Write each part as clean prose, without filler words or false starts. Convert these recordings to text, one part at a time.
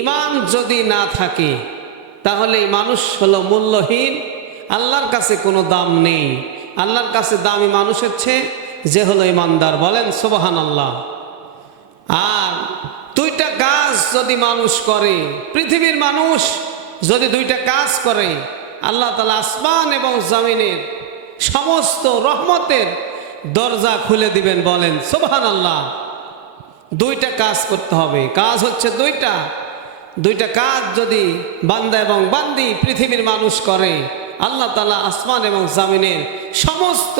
ইমান যদি না থাকে তাহলে মানুষ হলো মূল্যহীন, আল্লাহর কাছে কোনো দাম নেই। আল্লাহর কাছে দামি মানুষের চেয়ে যে হলো ইমানদার। বলেন সুবহানাল্লাহ। আর দুইটা কাজ যদি মানুষ করে, পৃথিবীর মানুষ যদি দুইটা কাজ করে, আল্লাহ তাআলা আসমান এবং জমিনের সমস্ত রহমতের দরজা খুলে দিবেন। বলেন সুবহানাল্লাহ। দুইটা কাজ করতে হবে। কাজ হচ্ছে দুইটা কাজ যদি বান্দা এবং বান্দি পৃথিবীর মানুষ করে, আল্লাহ তাআলা আসমান এবং জমিনের সমস্ত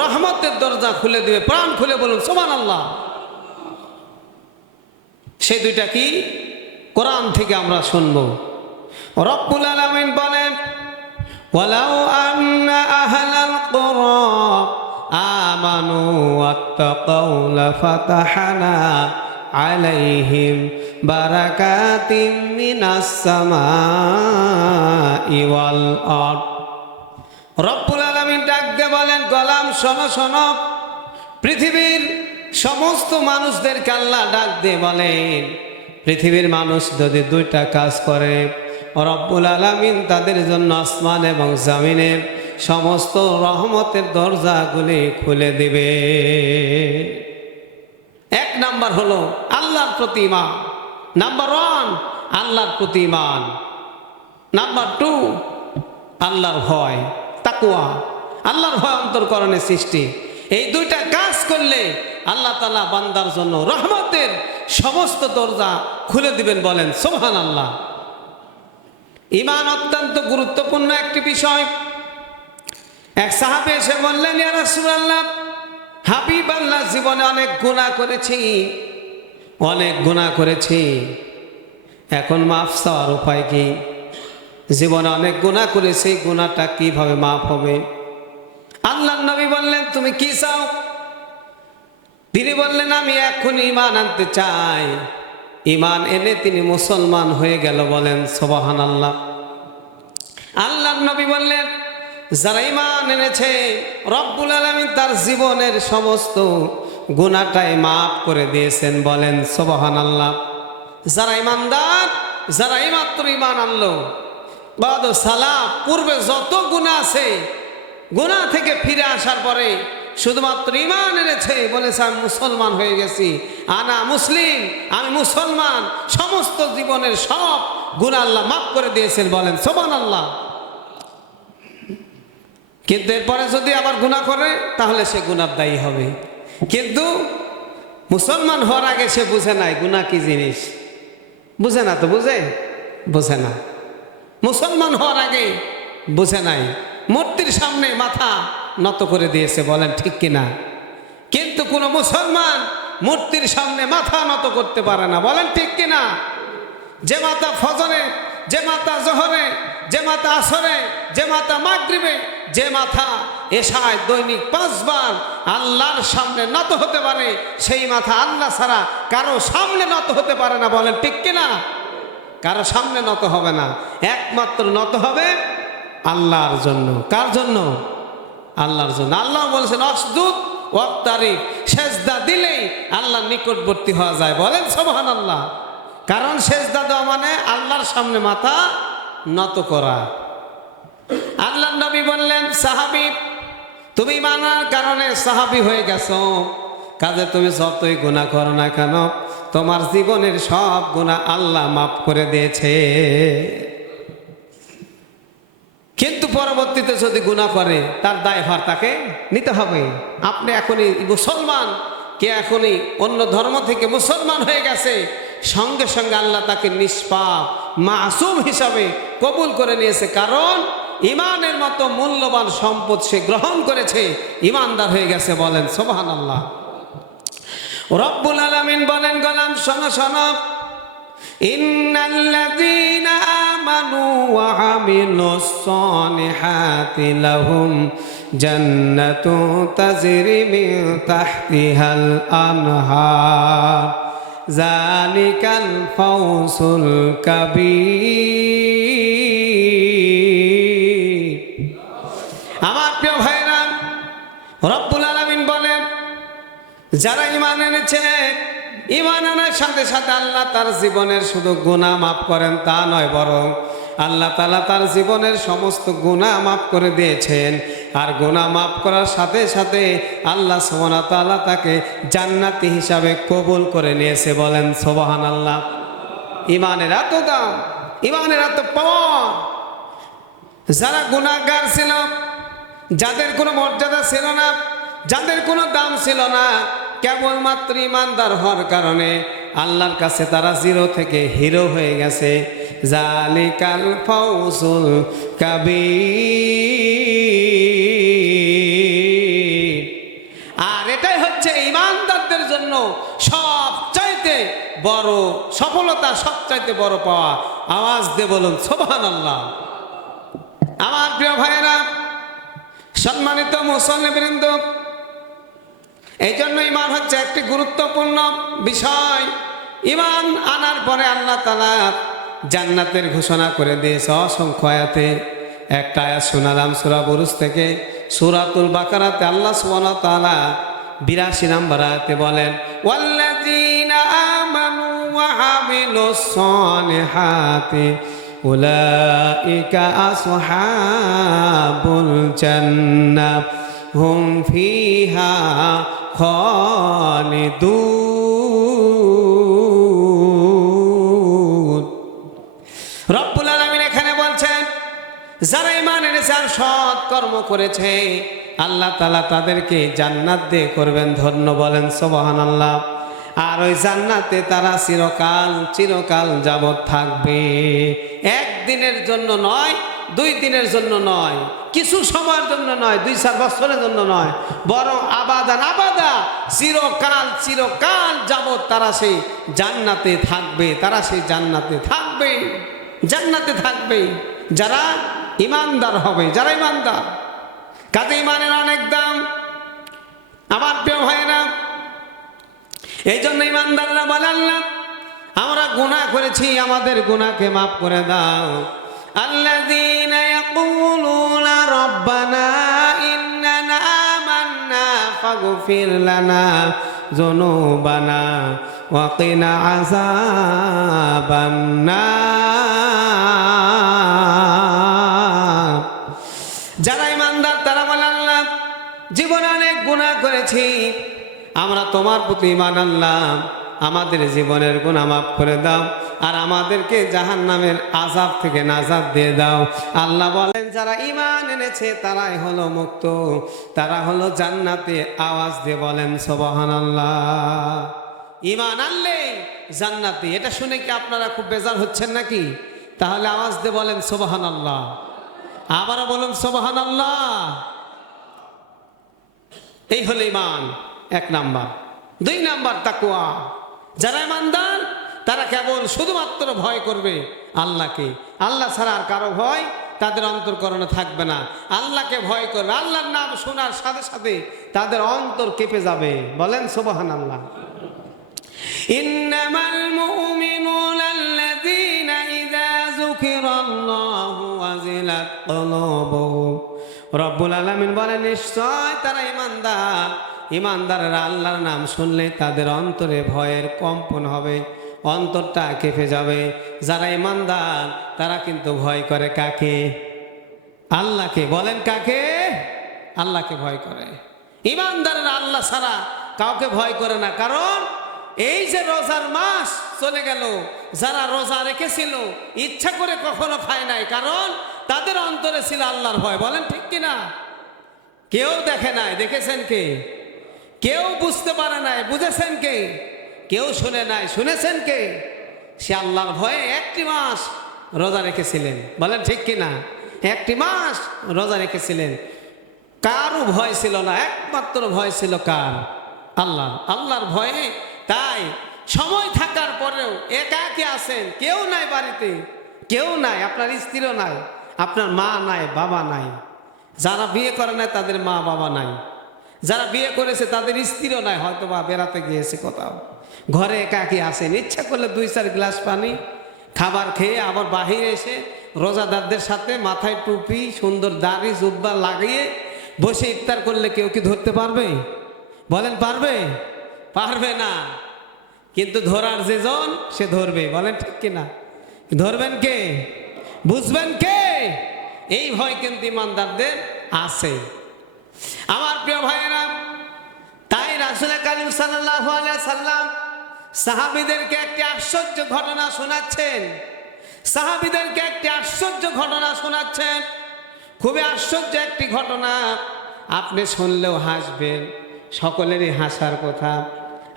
রহমতের দরজা খুলে দিবে। প্রাণ খুলে বলুন সুবহানাল্লাহ। সেই দুইটা কি? কোরআন থেকে আমরা শুনব। রব্বুল আলামিন বলেন, ওয়ালাউ আন্না আহলাল কুরা আমানু ওয়াত্তাকাউ লাফাতাহনা আলাইহিম বারাকাতিম মিনাস সামাই ওয়াল আরদ। রব্বুল আলামিন ডাক দিয়ে বলেন, গোলাম শোনো শোনো, পৃথিবীর সমস্ত মানুষদেরকে আল্লাহ ডাক দিয়ে বলেন, পৃথিবীর মানুষ যদি দুইটা কাজ করে, রব্বুল আলামিন তাদের জন্য আসমান এবং জমিনের সমস্ত রহমতের দরজাগুলি খুলে দিবে। এক নাম্বার হলো আল্লাহর প্রতি ঈমান। নাম্বার 1 আল্লাহর প্রতি ঈমান। নাম্বার 2 আল্লাহর ভয়, তাকওয়া। আল্লাহর ভয় অন্তরকরণে সৃষ্টি। এই দুইটা কাজ করলে আল্লাহ তাআলা বান্দার জন্য রহমতের সমস্ত দরজা খুলে দিবেন। বলেন সুবহানাল্লাহ। ঈমান অত্যন্ত গুরুত্বপূর্ণ একটি বিষয়। এক সাহাবী এসে বললেন, ইয়া রাসূলুল্লাহ, হাবিব আল্লাহ, জীবনে অনেক গুনাহ করেছি, এখন মাফ চাওয়ার উপায় কি? জীবনে অনেক গুনাহ করেছি, গুনাহটা কিভাবে মাফ হবে? আল্লাহর নবী বললেন, তুমি কি চাও? তিনি বললেন, আমি এখন ঈমান আনতে চাই। ঈমান এনে তিনি মুসলমান হয়ে গেল। বলেন সুবহানাল্লাহ। আল্লাহর নবী বললেন, যারা ঈমান এনেছে, রব্বুল আলামিন তার জীবনের সমস্ত গুনাহটাই মাফ করে দিয়েছেন। বলেন সুবহানাল্লাহ। যারা ঈমানদার, যারা এইমাত্র ঈমান আনলো, বাদ সালাম, পূর্বে যত গুনাহ আছে, গুনাহ থেকে ফিরে আসার পরে শুধুমাত্র ঈমান এনেছে, বলেছে আমি মুসলমান হয়ে গেছি, আনা মুসলিম, আমি মুসলমান, সমস্ত জীবনের সব গুনাহ আল্লাহ মাফ করে দিয়েছেন। বলেন সুবহানাল্লাহ। কিন্তু এরপরে যদি আবার গুনাহ করে, তাহলে সে গুনার দায়ী হবে। কিন্তু মুসলমান হওয়ার আগে সে বুঝে নাই গুনাহ কি জিনিস। বুঝে না তো, বুঝে না। মুসলমান হওয়ার আগে বুঝে নাই। মূর্তির সামনে মাথা নত করে দিয়েছে। বলেন ঠিক কিনা? কিন্তু কোন মুসলমান মূর্তির সামনে মাথা নত করতে পারে না। বলেন ঠিক কিনা? যে মাথা ফজরে, যে মাথা জোহরে, যে মাথা আসরে, যে মাথা মাগরিবে, যে মাথা এশায় দৈনিক 5 বার আল্লাহর সামনে নত হতে পারে, সেই মাথা আল্লাহ ছাড়া কারো সামনে নত হতে পারে না। বলেন ঠিক কিনা? কারো সামনে নত হবে না, একমাত্র নত হবে আল্লাহর জন্য। কার জন্য? আল্লাহর জন্য। আল্লাহ বলেছেন, অসজুদ ওয়াক্তারিব, সেজদা দিলেই আল্লাহর নিকটবর্তী হওয়া যায়। বলেন সুবহানাল্লাহ। কারণ সেজদা দেওয়া মানে আল্লাহর সামনে মাথা নত করা। আল্লাহর নবী বললেন, সাহাবী, তুমি মানার কারণে সাহাবী হয়ে গেছো, কাজে তুমি যতই গুনাহ করো না কেন, তোমার জীবনের সব গুনাহ আল্লাহ মাফ করে দিয়েছে। কিন্তু পরবর্তীতে যদি গুনাহ করে, তার দায়ভার তাকে নিতে হবে। আপনি এখনই মুসলমান, কে এখনই অন্য ধর্ম থেকে মুসলমান হয়ে গেছে, সঙ্গে সঙ্গে আল্লাহ তাকে নিষ্পাপ মাসুম হিসাবে কবুল করে নিয়েছে। কারণ ঈমানের মতো মূল্যবান সম্পদ সে গ্রহণ করেছে, ঈমানদার হয়ে গেছে। বলেন সুবহানাল্লাহ। রব্বুল আলামিন বলেন, গোলাম শোনো শোনো, ইন্নাল্লাযীনা আমানু ওয়া আমিলুস সালিহাতি লাহুম জান্নাতু তাজরি মিন তাহতিহাল আনহার যালিকাল ফাওজুল কাবীর। আমার প্রিয় ভাইরা, রব্বুল আলামিন বলেন, যারা ঈমান এনেছে, ঈমান আনার সাথে সাথে আল্লাহ তার জীবনের শুধু গুনাহ মাফ করেন তা নয়, বরং আল্লাহ তাআলা তার জীবনের সমস্ত গুনাহ মাফ করে দিয়েছেন। আর গুনাহ মাফ করার সাথে সাথে আল্লাহ সুবহানাহু ওয়া তাআলা তাকে জান্নাতি হিসাবে কবুল করে নিয়েছে। বলেন সুবহানাল্লাহ। ঈমানের এত দাম, ঈমানের এত পাওয়ার। যারা গুনাহগার ছিল, যাদের কোনো মর্যাদা ছিল না, যাদের কোনো দাম ছিল না, কেবলমাত্র ঈমানদার হওয়ার কারণে আল্লাহর কাছে তারা জিরো থেকে হিরো হয়ে গেছে। জালিকাল ফাউজুল কাবীর। আর এটাই হচ্ছে ঈমানদারদের জন্য সবচাইতে বড় সফলতা, সবচাইতে বড় পাওয়া। আওয়াজ দিয়ে বলুন সুবহানাল্লাহ। আমার প্রিয় ভাইয়েরা, সম্মানিত মুসল্লিবৃন্দ, এই জন্য ঈমান হচ্ছে একটি গুরুত্বপূর্ণ বিষয়। ঈমান আনার পরে আল্লাহ তাআলা জান্নাতের ঘোষণা করে দিয়েছে অসংখ্য আয়াতে। একটা আয়াত শোনালাম সূরা বুরুজ থেকে, সূরাতুল বাকারাতে আল্লাহ সুবহানাহু ওয়া তাআলা 82 নম্বর আয়াতে বলেন, ওয়াল্লাযীনা আমানু ওয়া আমিলুস সালিহাতি উলাইকা আসহাবুল জান্নাহ হুম ফিহা খালিদুন। রব্বুল আলামিন এখানে বলছেন, যারা ঈমান এনেছে আর সৎ কর্ম করেছে আল্লাহ তাআলা তাদেরকে জান্নাত দিয়ে করবেন ধন্য। বলেন সুবহানাল্লাহ। আর ওই জান্নাতে তারা চিরকাল যাবত থাকবে। একদিনের জন্য নয়, 2 দিনের জন্য নয়, কিছু সময়ের জন্য নয়, 2-4 বছরের জন্য নয়, বরং আবাদান আবাদা চিরকাল যাবত তারা সেই জান্নাতে থাকবে। তারা সেই জান্নাতে থাকবে, জান্নাতে থাকবে যারা ঈমানদার হবে, যারা ঈমানদার। কাজে ঈমানের অনেক দাম আমার প্রিয় ভাইয়েরা। এই জন্য ঈমানদাররা বলে, আল্লাহ আমরা গুনাহ করেছি, আমাদের গুনাহকে মাফ করে দাও। আল্লাযীনা ইয়াকুলুনা রাব্বানা ইন্নানা আমান্না ফাগফির লানা যুনুবানা ওয়া কিনা আযাবান নার। যারা ঈমানদার তারা বলে, আল্লাহ জীবনে অনেক গুনাহ করেছি, আমরা তোমার প্রতি ঈমান আনলাম, আমাদের জীবনের গুনাহ মাফ করে দাও আর আমাদেরকে জাহান্নামের আযাব থেকে নাজাত দিয়ে দাও। আল্লাহ বলেন, যারা ঈমান এনেছে তারাই হলো মুক্ত, তারা হলো জান্নাতে। আওয়াজ দিয়ে বলেন সুবহানাল্লাহ। ঈমান আনলে জান্নাতে। এটা শুনে কি আপনারা খুব বেজার হচ্ছেন নাকি? তাহলে আওয়াজ দিয়ে বলেন সুবহানাল্লাহ। আবারও বলুন সুবহানাল্লাহ। এই হলো ঈমান, 1 নাম্বার। 2 নাম্বার তাকওয়া। যারা ঈমানদার তারা কেবল শুধুমাত্র ভয় করবে আল্লাহকে। আল্লাহ ছাড়া আর কারো ভয় তাদের অন্তরকরণে থাকবে না। আল্লাহকে ভয় করবে। আল্লাহর নাম শোনার সাথে সাথে তাদের অন্তর কেঁপে যাবে। বলেন সুবহানাল্লাহ। ইন্নামাল মুমিনুনা আল্লাযীনা ইযা যুকিরাল্লাহু ওয়াজিলাত কুলুবুহুম। রব্বুল আলামিন বলেন, নিশ্চয় তারা ঈমানদার। ঈমানদাররা আল্লাহর নাম শুনলে তাদের অন্তরে ভয়ের কম্পন হবে, অন্তরটা কেঁপে যাবে। যারা ঈমানদার তারা কিন্তু ভয় করে কাকে? আল্লাহকে। বলেন কাকে? আল্লাহকে ভয় করে। ঈমানদাররা আল্লাহ ছাড়া কাউকে ভয় করে না। কারণ এই যে রোজার মাস চলে গেল, যারা রোজা রেখেছিল ইচ্ছা করে কখনো খায় নাই, কারণ তাদের অন্তরে ছিল আল্লাহর ভয়। বলেন ঠিক কিনা? কেউ দেখে নাই, দেখেছেন কে? কেউ বুঝতে পারে নাই, বুঝেছেন কে? কেউ শুনে নাই, শুনেছেন কে? সে আল্লাহর ভয়ে 1টি মাস রোজা রেখেছিলেন। বলেন ঠিক কিনা? 1টি মাস রোজা রেখেছিলেন। কারও ভয় ছিল না, একমাত্র ভয় ছিল কার? আল্লাহ। আল্লাহর ভয়ে তাই সময় থাকার পরেও একাকী আছেন, কেউ নাই বাড়িতে, কেউ নাই, আপনার স্ত্রীও নাই, আপনার মা নাই, বাবা নাই। যারা বিয়ে করে নাই তাদের মা বাবা নাই, যারা বিয়ে করেছে তাদের স্ত্রীও নাই, হয়তো বা বেড়াতে গিয়েছে কোথাও। ঘরে একাকী আসেন, ইচ্ছা করলে 2-4 গ্লাস পানি খাবার খেয়ে আবার বাহিরে এসে রোজাদারদের সাথে মাথায় টুপি, সুন্দর দাড়ি জুব্বা লাগিয়ে বসে ইফতার করলে কেউ কি ধরতে পারবে? বলেন পারবে? পারবে না। কিন্তু ধরার যেজন সে ধরবে, বলেন ঠিক কিনা? ধরবেন কে, বুঝবেন কে? এই ভয় কিন্তু ইমানদারদের আছে। আমার প্রিয় ভাইয়েরা, তাই রাসূল কারীম সাল্লাল্লাহু আলাইহি সাল্লাম সাহাবীদেরকে একটি আশ্চর্য ঘটনা শোনাচ্ছেন। সাহাবীদেরকে একটি আশ্চর্য ঘটনা শোনাচ্ছেন, খুবই আশ্চর্য একটি ঘটনা। আপনি শুনলেও হাসবেন, সকলেরই হাসার কথা।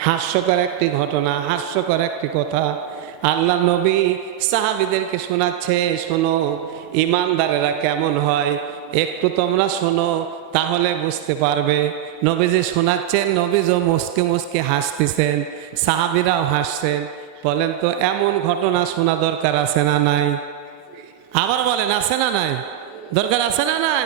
হাস্যকর একটি ঘটনা, হাস্যকর একটি কথা আল্লাহ নবী সাহাবীদেরকে শোনাচ্ছে। শোনো, ইমানদারেরা কেমন হয়, একটু তোমরা শোনো, তাহলে বুঝতে পারবে। নবীজি শোনাচ্ছেন, নবীজও মুসকে মুসকে হাসতেছেন, সাহাবীরাও হাসছেন। বলেন তো, এমন ঘটনা শোনা দরকার আছে না নাই? আবার বলেন, আছে না নাই? দরকার আছে না নাই?